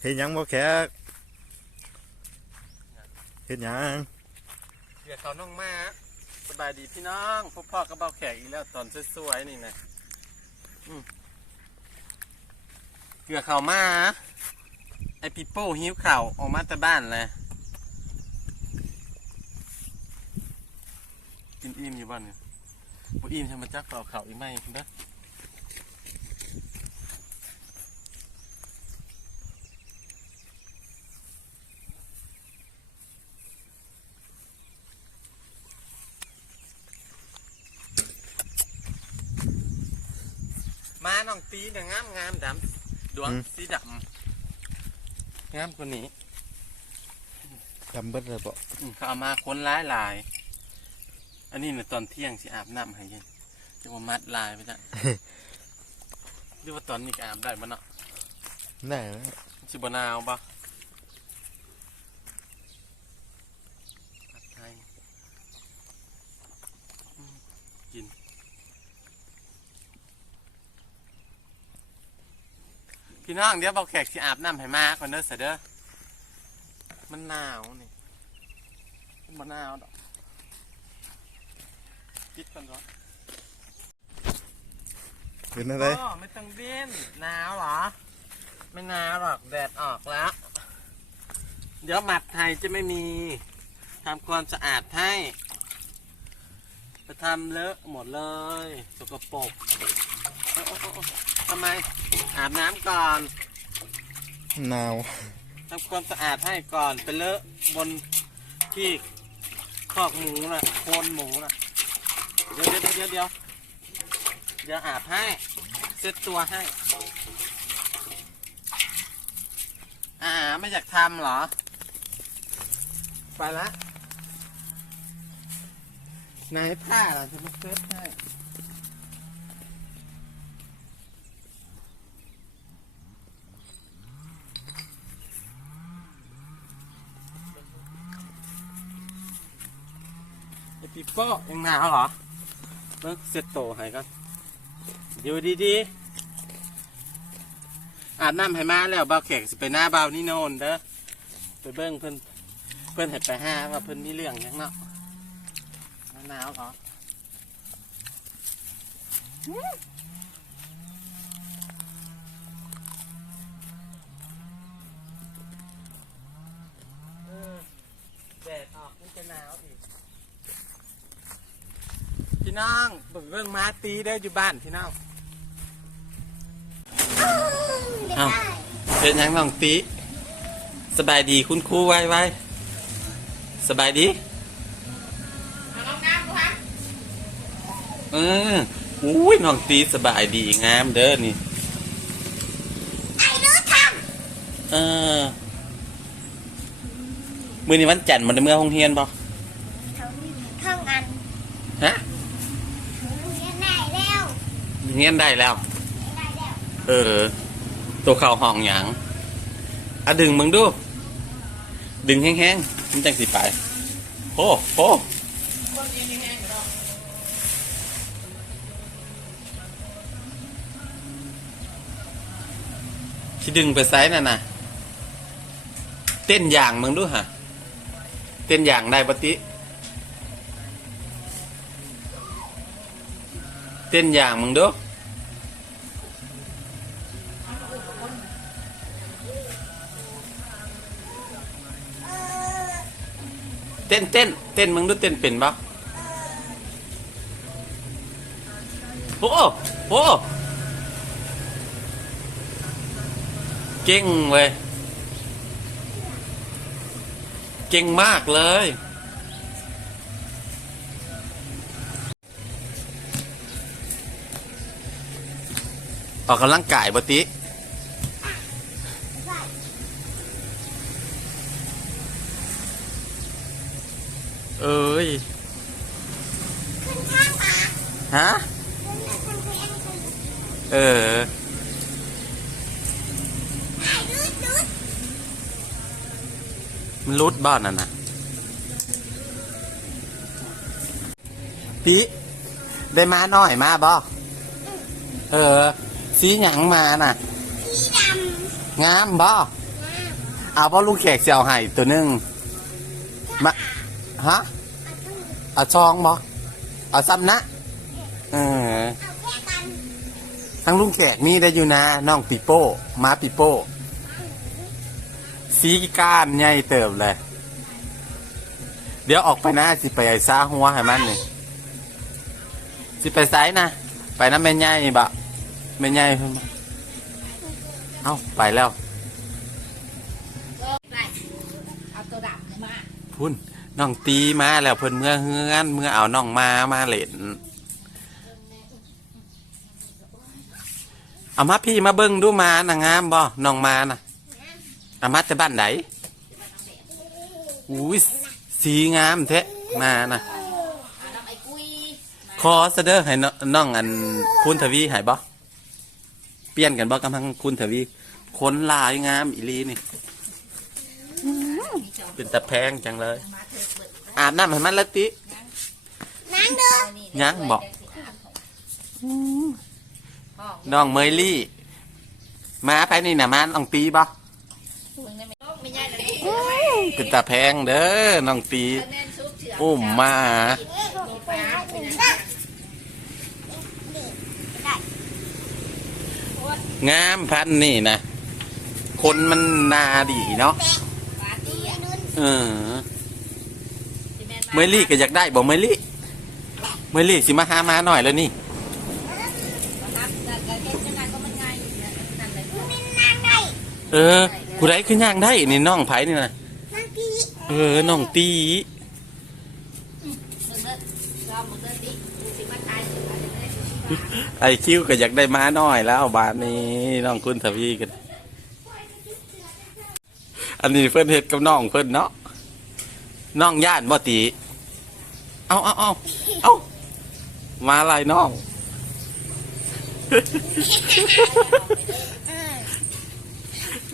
เห็นยังบ่แขกเห็นยังเดี๋ยวเขาน้องมาสบายดีพี่น้องพบพ่อกับเบาแขกอีกแล้วตอนสวยๆนี่นะเกือเขามาไอปิโป้หิ้วเข่าออกมาแต่บ้านเลยกินอิ่มอยู่บ้านเนี่ยบ่อิ่มใช่ไหมจักเป่าเข่าอีกไหมเด้อ มาน้องตีเนี่ยงามงามดำดวงสีดำงามกว่านี้จำเบิดเลยบ่อืมเขาเอามาค้นร้ายลายอันนี้เนี่ยตอนเที่ยงสิอาบน้ำให้ยินจะมามัดลายไปจ้ะ หรือว่าตอนนี้ก็อาบได้มั้เนาะได้ไหมสิบนาวปะผัดไทยอืมกิน พี่ น้องเดี๋ยวบอกแขกสิอาบน้ำให้มาก่อนเด้อเสยเด้อมันหนาวนี่มันบ่หนาวดอกคิดกันวะเป็นอะไรอ๋อไม่ต้องดิ้นหนาวเหรอ ไม่หนาวหรอกแดดออกแล้ว เดี๋ยวหมัดไทยจะไม่มีทำความสะอาดให้ไปทำเลอะหมดเลย สกปรกโอ๊ะโอ๊ะโอ๊ะ ทำไม อาบน้ำก่อนหนาวทำความสะอาดให้ก่อนไปเลอะบนที่คอกหมูน่ะโคนหมูน่ะ เดี๋ยวเดี๋ยวเดี๋ยวเดี๋ยวเดี๋ยวอาบให้เซ็ตตัวให้ อ่าไม่อยากทำเหรอ ไปละไหนผ้าล่ะจะมาเซ็ตให้ ไอปีโป้ยังหนาวเหรอเลิกเสร็จโตให้กันอยู่ดีๆอาบน้ำให้มาแล้วเบาแขกสิไปหน้าเบานี่โนนเด้อไปเบิ้งเพิ่นเพิ่นเห็ดไปห้าว่าเพิ่นมีเรื่องยังเนาะหนาวเหรออแดดออกมันจะหนาวอีกพี่ น้องเบิ่งเรื่องม้าตีได้ออยู่บ้านพี่น้องเอ้าเป็นหยังน้องตีสบายดีคุณครูไว้ไว้สบายดีเอออุ้ยน้องตีสบายดีงามเด้อนี่ไอ้รู้ทเออ มือนี้วันจันทร์มันได้เมื่อห้องเฮียนป่ะำเขามีท่องอัน ฮะ เขาเรียนได้แล้ว เฮียนได้แล้วได้แล้ว เออ ตัวเข่าห้องหยังอะดึงมึงดู ดึงแห้งๆมันจังสิไปโอ้โหที่ดึงไปไซส์น่ะนะเต้นอย่างมึงดูฮะเต้นอย่างได้ปติเต้นอย่างมึงดู เต้นเต้นเต้นมึงดูเต้นเป็นปะโอ้โหเก่งเว้ยเก่งมากเลยออกกำลังกายปติ ใส่ เอ้ย ขึ้นข้างมา ฮะ ขึ้นมาขึ้นเพลงขึ้น เออ ไอ้รู้รู้ มันรุด บ้านนั่นนะพี่ได้มาหน่อยมาบ่เออ สีหยังมาน่ะ สีดงามบ่ำน้เอาบ่ลุงแขกสิเอาให้ตัวหนึงมาฮะเอาซองบ่เอาซ้ำนะเออเอาแค่กันทั้งลุงแขกมีได้อยู่นะน้องปีโป้มาปีโป้สีก้านใหญ่เติบเลย เดี๋ยวออกไปนะสิไปไอ้ซาหัวให้มันนี่สิไปไสนะไปนะแม่ใหญ่บะแม่ใหญ่เพิ่นบ่เอ้าไปแล้วเอาตัวดำมาพุ่นน้องตีมาแล้วเพิ่นเมื่อเฮือนเมื่อเอาน้องมามาเล่นเอามาพี่มาเบิ่งดูมานะงามบ่น้องมานะเอามาแต่บ้านไหนอุ้ย สีงามแท้มานะเอาน้ำไอ้กุ้ยคอซะเด้อให้น้องน้องอันคุณทวีให้บ่เปลี่ยนกันบ่กำลังคุณทวีคนลายงามอีหลีนี่เป็นตะแพงจังเลยมาเถอะเปิดอาบน้ำให้มันละตินั่งเด้อนี่ยังบอกห้องน้องเมยลี่ มาไปนี่นะมาน้องตีบ่มึง ไม่ใช่เลยเป็นตาแพงเด้อน้องตีอุ้มมาฟ้างามพันนี่นะคนมันนาดีเนาะเออเมลี่ก็อยากได้บอกเมลี่เมลี่สิมาหามาหน่อยแล้วนี่เออ ผู้ใดขึ้นย่างได้นี่น้องไผนี่นะนางพีเออน้องตีมึงเลิศชอบมึงเลิศดิมึงสิมาทายสิมาเลยไอคิวก็อยากได้มาหน่อยแล้วบาทนี้น้องคุณทวีกัน อันนี้เพื่อนเฮ็ดกับน้องเพื่อนเนาะน้องญาติบ่ตีเอาเอาเอาเอามาอะไรน้อง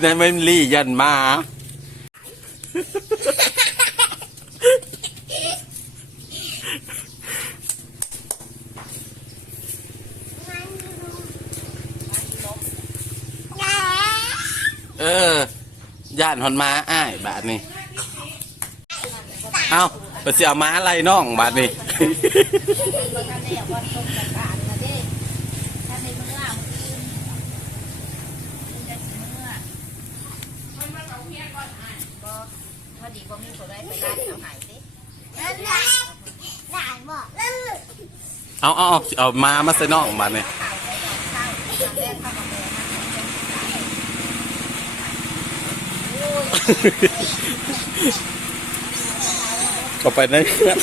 ในไม่รียันมา เออญาติหอนมาอ้ายบาทนี้เอาไปเสียมาอะไรน้องบาทนี้ ก็ท่านได้อยากวันตรงกับการนะเด้ท่านในเมื่อมึงคืนมึงจะสิเมื่อมันมาเอาเพียก่อนอ่านก็พอดีบ่มีคนได้ไปร้านเอาหายดิ ได้ได้บอกเออ เอาเอาเอาเอามามาใส่น้องบาทนี้ข่าวได้ยังข้าวทางแรกข้าวกับแม่นะก็ไปในเพื่อน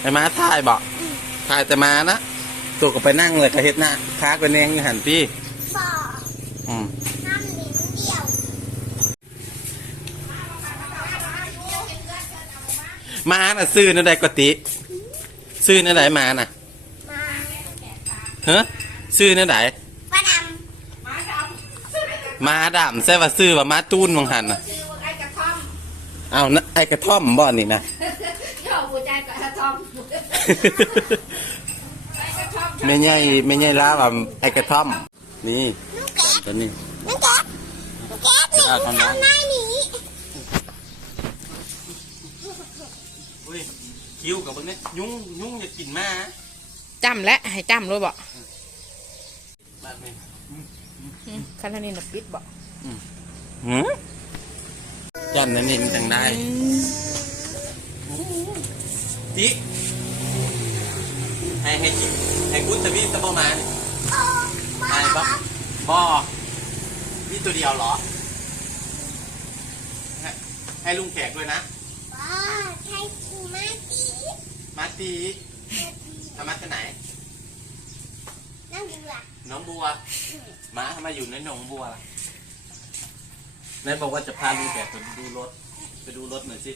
ไอ้มาถ่ายบอกถ่ายแต่มานะตัวก็ไปนั่งเลยก็เฮ็ดหน้าค้าก็แนงอยู่หันพี่บอกอืมน้ำเหลวเดียวมาน่ะซื้อนั่นใดก็ติ ซื้อนั่นใดมาน่ะมาฮะซื้อนั่นใดป้าดมาดำใช่ว่าซื้อว่ามาตูนวังหันน่ะชื่อว่าไอ้กระท่อมเอานะไอ้กระท่อมบ่นี่นะชอบหัวใจกระท่อมไอ้กระท่อมไม่ใช่ไม่ใช่ลาว่าไอ้กระท่อม นี่จันตัวนี้ำน้องแก๊สน้องแก๊สนี่เอาหน้าหนีอุ้ย คิวกับเบิ่งนี่ยุงยุงอย่ากินมาจำและให้จำด้วยบ่แบบนี้คันนี้น่ะปิดบ่หืมจันนั่นนี่มันจังได้ติให้ให้กินให้กุตะวีตะประมาณโอ้ไอ้บ๊อบบ่มีตัวเดียวเหรอให้ให้ลุงแขกด้วยนะ บ้าใช่กูมาตี มาตีทำมาจากไหนนั่งดูอะน้องบัวมาทำไมอยู่ในหนองบัวล่ะนายบอกว่าจะพาลุงแขกไปดูรถ ไปดูรถหน่อยสิ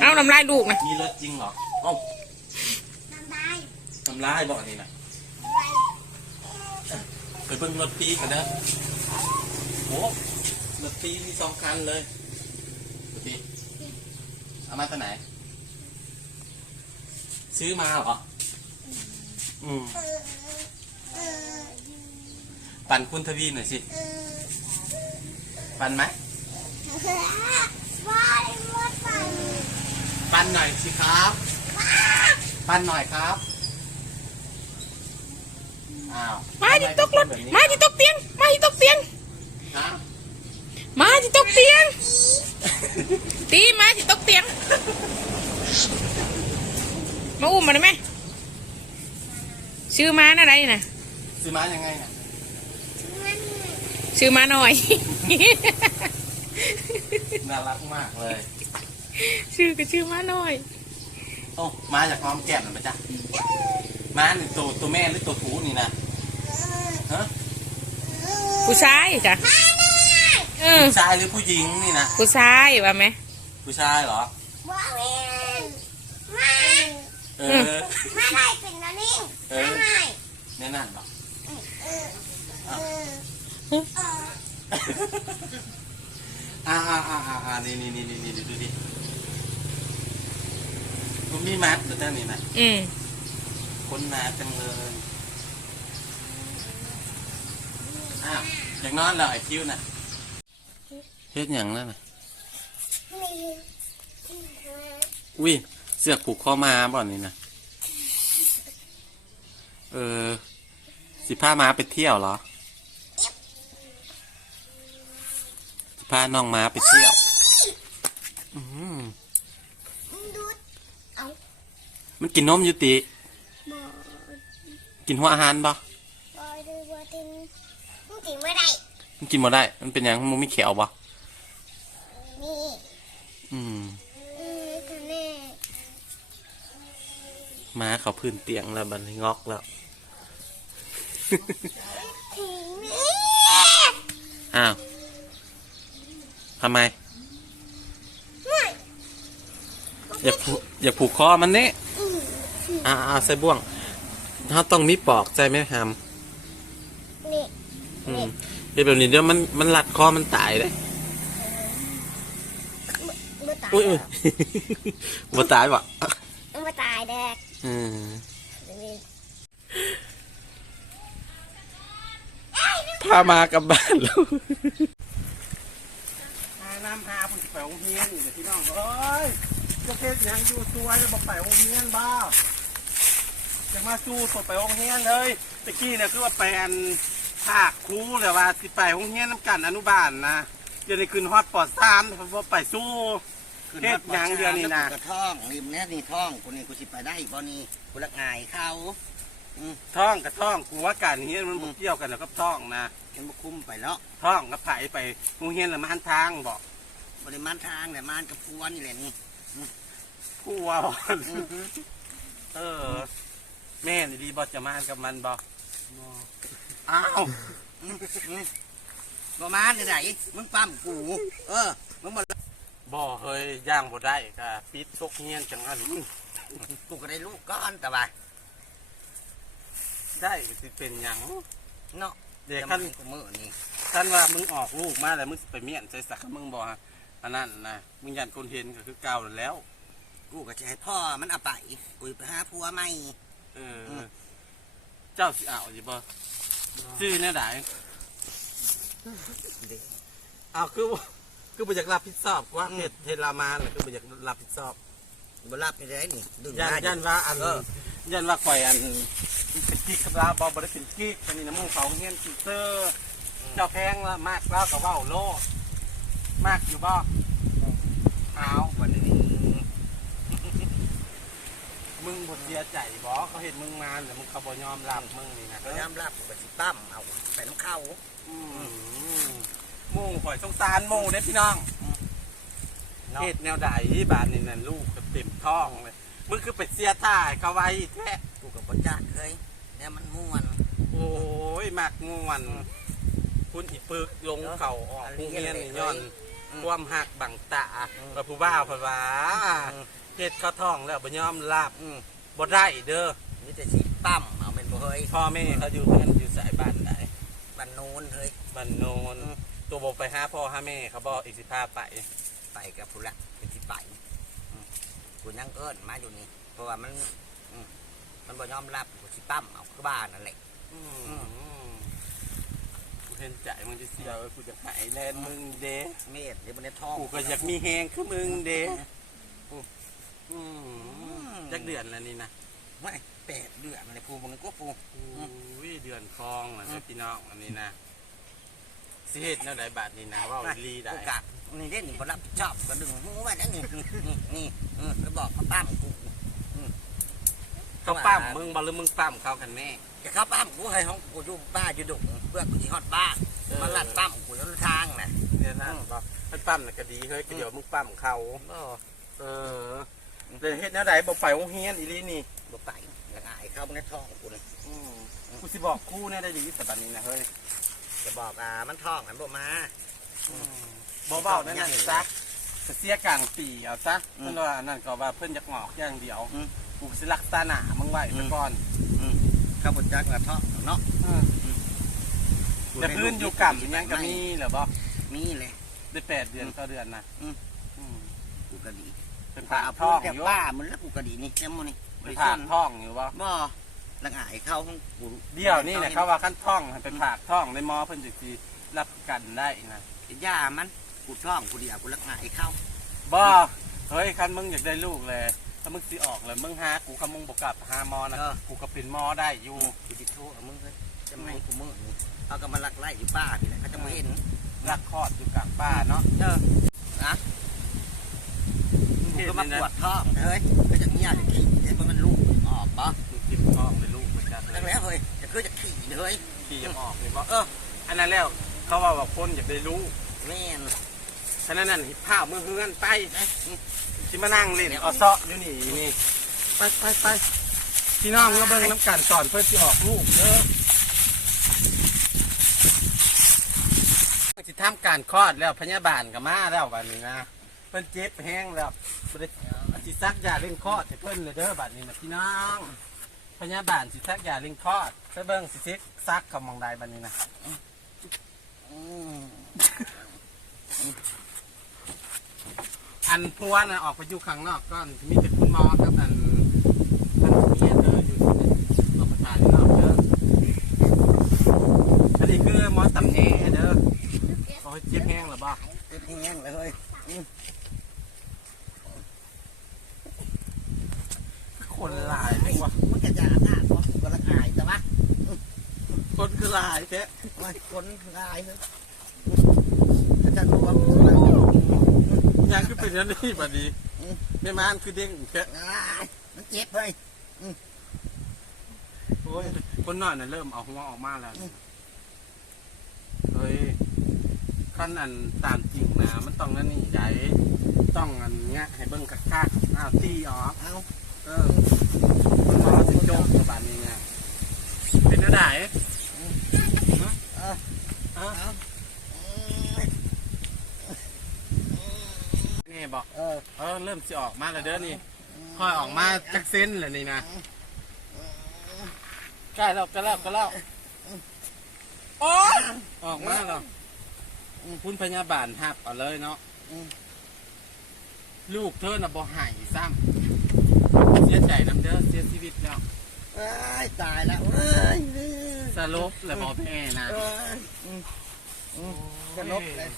เอาน้ำลายลูกนะมีรถจริงเหรอเอ้าน้ำได้ทำร้ายบอกนี่นะไปไปเบิ่งรถตีกันนะโอ้รถตีมีสองคันเลยรถตีเอามาจากไหน ซื้อมาเหรอ อืมเออเออปั่นคุณทวีหน่อยสิเออปันไหมว้ายมดฟันปันหน่อยสิครับ ปันหน่อยครับ อ้าวมาที่ตกรถ มาที่ตกเตียง มาที่ตกเตียง ฮะมาที่ตกเตียง ตีมาที่ตกเตียง มาอุ้มมาได้ไหมชื่อมาอะไรนะซื้อมายังไงเนี่ยมันชื่อมาหน่อย น่ารักมากเลยชื่อก็ชื่อมาหน่อยโอ้มาจากความแก้มหรือเปล่าจ๊ะมาหนึ่งตัวตัวแม่หรือตัวผู้นี่นะฮะผู้ชายจ้ะเออผู้ชายหรือผู้หญิงนี่นะผู้ชายว่าไหมผู้ชายเหรอ ว้าวเวนมา เออมาได้เป็นแล้วนี่เออมาได้แน่นั่นหรอเออเออเอออ่าอ่าอ่าอ่านี่นี่นี่นี่นี่ดูดิคุณมีมัดหรือเจ้านี่นะอืมคนหนาจังเลยอ้าวอย่างนอนแล้วไอคิวน่ะเฮ็ดอย่างนั่นน่ะนี่อุ้ย เสือกผูกข้อมาบ่อนนี่นะเออ สิพาม้าไปเที่ยวเหรอ สิพาน้องม้าไปเที่ยว อืมดูดเอามันกินนมอยู่ติบอกินหัวอาหารบ่บอดูบอตินมึงติงไม่ได้มันกินบ่ได้ มันเป็นหยังมันไม่เขียวบ่นี่อืมอืม ม้าเขาพื้นเตียงแล้วบัดนี้งอกแล้วถึงนี่อ้าวทำไมไม่อยากผูกอยากผูกคอมันนี่อืมอ่าอ่าใส่บ่วงเขาต้องมีปอกใจไหมฮามนี่อืมเดี๋ยวแบบนี้เดี๋ยวมันมันรัดคอมันตายเลยเมื่อตายอุ้ยอุ้ยบ่ตายบ่ เมื่อตายแดก อืม นี่ พามากลับบ้านแล้วพาน้ำพาผมไปโรงเรียนอยู่ที่น้องเอ้ยจะเทศยังอยู่ตัวจะบอกไปโรงเรียนบ้าจะมาสู้ตัวไปโรงเรียนเลยตะกี้เนี่ยคือว่าไปอันภาคครูเลยว่าสิไปโรงเรียนน้ำกันอนุบาลนะเดี๋ยวนี้ขึ้นฮอดปอดสามเพราะไปสู้เฮ็ดยังเดือนนี้นะกระท่องริมแน่นี่ท่องกูนี่กูสิไปได้บ่นี่กูละงายเขา ท่องกับท่องกูว่าการเฮียนมันบ่เกี่ยวกันแล้วกับท่องนะฉันบ่คุ้มไปเนาะท่องกับไผไปโรงเรียนละมันทางบอกบริมาณทางเนี่ยมานกับพวนนี่แหละนี่กูว่าบ่เออ แม่นี่ดีบ่จะมากับมันบ่อ้าวประมาณไหนมึงปั้มกู เออ มึงบ่บ่เฮ้ยย่างบ่ได้ก็ปิดตกเฮียนจังอันกูก็ได้ลูกก้อนแต่ว่า ได้ก็สิเป็นหยังเนาะเด็กจะคันมากูมือนี่คันว่ามึงออกลูกมาแล้วมึงสิไปเมียนใส่สักมึงบ่ฮะอันนั้นนะมึงยันคนเห็นก็คือเก่าแล้ว กูก็จะให้พ่อมันเอาไปกูไปหาผัวใหม่เอออืมเจ้าสิเอาอยู่บ่ซื้อแน่ไดเอาคือบ่คือบ่อยากรับผิดชอบว่าเฮ็ดเฮ็ดลามานน่ะคือบ่อยากรับผิดชอบบ่รับไปได้นี่ดึงยันมายันว่าอันเออ ยันว่าข่อยอันเป็นกิ๊กกับลาบ่บ่ได้เป็นกิ๊กอันนี้นะหมู่เขาเฮียนซิเตอร์เจ้าแพงละมากแล้วก็เว้าโลดมากอยู่บ่เอาวันนี้ มึงบ่เสียใจบ่เขาเห็นมึงมาแล้วมึงเขาบ่ยอมรับมึงนี่นะก็ยอมรับกูก็สิปั้มเอาไปน้ำเข้าอืมหมู่ข่อยสงสารหมู่เด้พี่น้องเนาะเฮ็ดแนวใดบาดนี่นั่นลูกก็เต็มท้องเลย มึงคือไปเสียท่าให้เขาไว้แท้กูก็บ่จักเคยเนี่ยมันม่วนโอ้ยมากงวน คุณอีปึกลงเข่าออกผู้เฮียนนี่ย้อนความหักบังตาพระผู้บ่าวเพระว่าเฮ็ดเขาท้องแล้วบ่ยอมรับอืมบ่ได้เด้อนี่แต่สิปั้มเอาเป็นบ่เฮ้ยพ่อแม่เขาอยู่เพื่อนอยู่สายบ้านไหนบ้านโน้นเฮ้ยบ้านโนนตัวบ่ไปหาพ่อหาแม่เขาบอกอีกสิพาไปไปกับผู้ละเป็นที่ไปอืม กูนั่งเอิ้นมาอยู่นี่เพราะว่ามันอืมมันบ่ยอมรับกูสิปั้มเอาคือบ้านนั่นแหละอืมกูเห็นใจมึงจะเสียเว้ยกูจะหายแลนมึงเด้เมธเดี๋ยวมันได้ท้องกูก็อยากมีแฮงคือมึงเด้อืมจักเดือนแล้วนี่นะไม่แปดเดือนเลยปูมันก็ปูอุ้ยเดือนคลองอะเด้อพี่น้องอันนี้นะสิเฮ็ดแนวใดบาดนี่นะเว่าอีหลีได้กูกะนี่เด่นนี่คนรับผิดชอบก็ดึงหูไว้นั่นนี่นี่นี่ เออไปบอกเขาป้ามกูเขาปั้มมึงบ่หรือมึงปั้มเขากันแน่จะเขาป้ามกูให้ห้องกูอยู่บ้านอยู่ดุเพื่อกูที่ฮอดบ้านมันลัดป้ามกูอยู่ทางน่ะเนี่ยนะบ่มันปั้มน่ะก็ดีเฮ้ยก็เดี๋ยวมึงปั้มเขาก็เออเดี๋ยวเฮ็ดแนวใดบ่ไปโรงเรียนอีหลีนี่บ่ไปละอายเขามันได้ท้องกูเลยอืมกูสิบอกครู่แน่ได้ดีแต่บัดนี้นะเฮ้ยจะบอกอ่ามันท้องหันบ่มา บ่เบานั่นน่ะซัก จะเสียกลางปีเอาซะอืมเพิ่นว่านั่นก็ว่าเพิ่นอยากงอกอย่างเดียวอืม กูสิรักษาหน้ามึงไว้ซะก่อนเขาบ่จักว่าท้องเนาะแต่พื้นอยู่กับยังก็มีเหรอบ่มีเลย ได้แปดเดือนต่อเดือนนะอืม อืมกูก็ดีเป็นป้าผ่าพูท้ดองแต่อยู่ป้ามันแล้วกูก็ดีนี่แค่มื้อนี่เป็นผ่าท้องอยู่บ่ บ่ละอายเขาของกูเดี๋ยวนี่เนี่ยเขาว่าขั้นท้องให้ไปผ่าท้องในหมอเพิ่นจะสิรับกันได้นะย่ามัน กูท้องกูเดียวกูละอายเขาบ่เฮ้ยคันมึงอยากได้ลูกเลยถ้ามึงสิออกเลยมึงหากูคำมึงบอกกลับหาหมอนะกูก็เป็นหมอได้อยู่กูสิโทษมึงเลยจะไม่ให้กูมื้อนี่เขาก็มาลักไล่อยู่ป้าพี่แหละเขาจะมาเห็นรักคลอดอยู่กลางป่าเนาะเออนะกูก็มาปวดท้องเฮ้ยก็จะมีอะไรขี่เดี๋ยวมันลูกออกปะมึงกินท้องเลยลูกเหมือนกันเลแล้วยแล้วเฮ้ยจะคือจะขี่เลยขี่ยังออกเลยบ่เอออันนั้นแล้วเขาว่าว่าคนอยากได้ลูกแม่น ฉะนั้นนั่นหิบผ้ามือเฮือนไปที่มานั่งเล่นเอาเซาะอยู่นี่นี่ไปไปไปพี่น้องก็เบิ่งน้ำกันก่อนเพื่อที่ออกลูกเด้อสิทำการคลอดแล้วพยาบาลก็มาแล้วบัดนี้นะเพิ่นเจ็บแห้งแล้วสิซักยาเร่งคลอดให้เพิ่นเลยเด้อบัดนี้นะพี่น้องพยาบาลสิซักยาเร่งคลอดไปเบิ่งสิซิซักกับมองใดบัดนี้นะ อืมอันพวน่ะออกไปอยู่ข้างนอกก่อนมีแต่คุณหมอกับอันท่านเมียเด้ออยู่ที่นี่ออกไปถ่ายข้างนอกเด้ออันนี้คือหมอตำแหน่เด้อโอ้ยเจ็บแห้งหรือบ่เจ็บแห้งเลยเฮ้ยคนหลายเลยวะมันจะจะอาฆาตเพราะกูละอายแต่ว่าคนคือหลายแท้มันคนลายเลยถ้าจะรู้ว่า ยังคือเป็นอันนี้บัดนี้ไม่มานคือเด้งแค่ลายมันเจ็บเลยโอ้ยคนน้อยน่ะเริ่มเอาหัวออกมาแล้วเฮ้ยขั้นอันตามจริงนะมันต้องนั่นนี่ใหญ่ต้องอันเนี้ยให้เบิ่งกักกักอ้าวตีออกเอาเออมันรอสิโจกกับบานนี้ไงเป็นอะไร เอา นี่บอก เออ เออเริ่มสิออกมาแล้วเด้อนี่ค่อยออกมาจากเส้นเลยนี่นะใกล้แล้วใกล้แล้วใกล้แล้วโอ้ยออกมาแล้วคุณพยาบาลหับเอาเลยเนาะลูกเธอน่ะบ่ใหายซ้ำเสียใจน้ำเด้อเสียชีวิตแล้วเอ้ยตายแล้วเอ้ยสลบแล้วบอกแม่นะเอ้ยอืมอืมจะลบเลย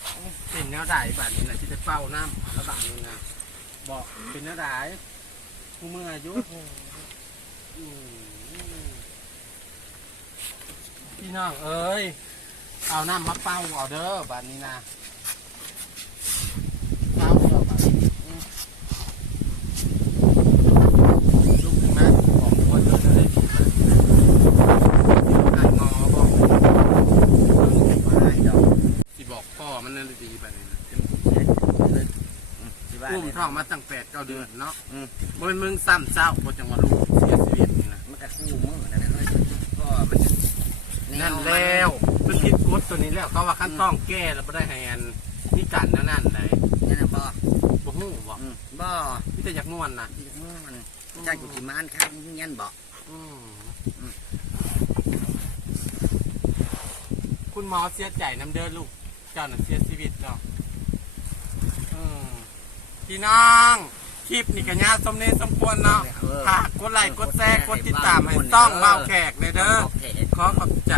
เป็นแนวใดบาดนี้นะที่จะเฝ้าน้ำแล้วบาดนี้นะ บอกเป็นแนวใดกูเมื่ออายุอืมพี่น้องเอ้ย เอาน้ำมาเป้าเอาเด้อบาดนี้นะเป้าเด้อบาดนี้อืมลุกขึ้นมาบอกหัวเธอจะได้ดีนะอ่านงอบอก ไม่ดอก ที่บอกพ่อมันนั่นดีแบบนี้นะ ท้องมาตั้งแปดเก้าเดือนเนาะอืม บ่เป็นมึงซ้ำเศร้าบ่จังว่าลูกเสียชีวิตนี่นะมันก็คู่มือนั่นแหละเฮ้ยก็มันจะแนั่นแล้วมันผิดกฎตัวนี้แล้วเขาว่าขั้นต้องแก้แล้วบ่ได้ให้อันนี่กันนั่นนั่นไหนนั่นน่ะบ่บ่ฮู้บ่อืมบ่มีแต่อยากนวลน่ะที่มือมันใช่กูกี่มานข้างเงี้นบ่ อืมอืม คุณหมอเสียใจน้ำเด้อลูก เจ้าน่ะเสียชีวิตเนาะ พี่น้อง คลิปนี่ก็ญาติสมเนสมควรเนาะเออฝากกดไลค์กดแชร์กดติดตามให้ต้องเบาแขกเลยเด้อเบาแขกขอขอบใจ